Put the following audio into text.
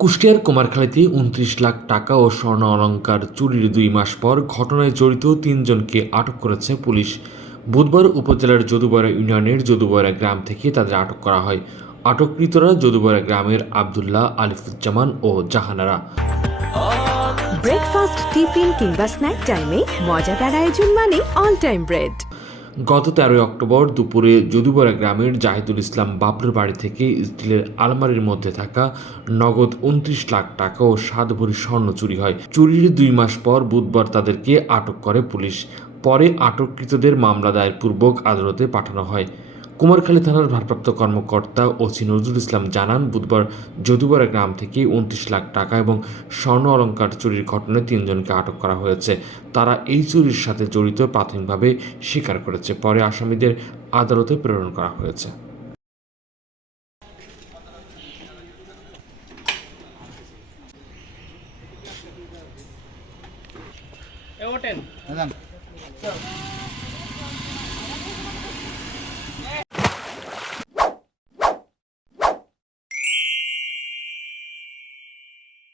কুষ্টিয়ার কুমারখালীতে উনত্রিশ লাখ টাকা ও স্বর্ণ অলংকার চুরির দুই মাস পর ঘটনায় জড়িত তিনজনকে আটক করেছে পুলিশ। বুধবার উপজেলার যদুবরা ইউনিয়নের যদুবরা গ্রাম থেকে তাদের আটক করা হয়। আটককৃতরা যদুবরা গ্রামের আবদুল্লাহ, আলিফুজ্জামান ও জাহানারা। ব্রেকফাস্ট টিফিন কিংবা স্ন্যাক টাইমে মজাদার আয়োজন মানে অল টাইম ব্রেড গত তেরোই অক্টোবর দুপুরে যদুবরা গ্রামের জাহিদুল ইসলাম বাবরের বাড়ি থেকে স্টিলের আলমারির মধ্যে থাকা নগদ উনত্রিশ লাখ টাকা ও সাত ভরি স্বর্ণ চুরি হয়। চুরির দুই মাস পর বুধবার তাদেরকে আটক করে পুলিশ। পরে আটককৃতদের মামলা দায়ের পূর্বক আদালতে পাঠানো হয়। কুমারখালী থানার ভারপ্রাপ্ত কর্মকর্তা ওসি নজরুল ইসলাম জানান বুধবার যদুবরা গ্রাম থেকে উনত্রিশ লাখ টাকা এবং স্বর্ণ অলংকার চুরির ঘটনায় তিনজনকে আটক করা হয়েছে। তারা এই চুরির সাথে জড়িত প্রাথমিকভাবে স্বীকার করেছে। পরে আসামিদের আদালতে প্রেরণ করা হয়েছে। ওঠেন।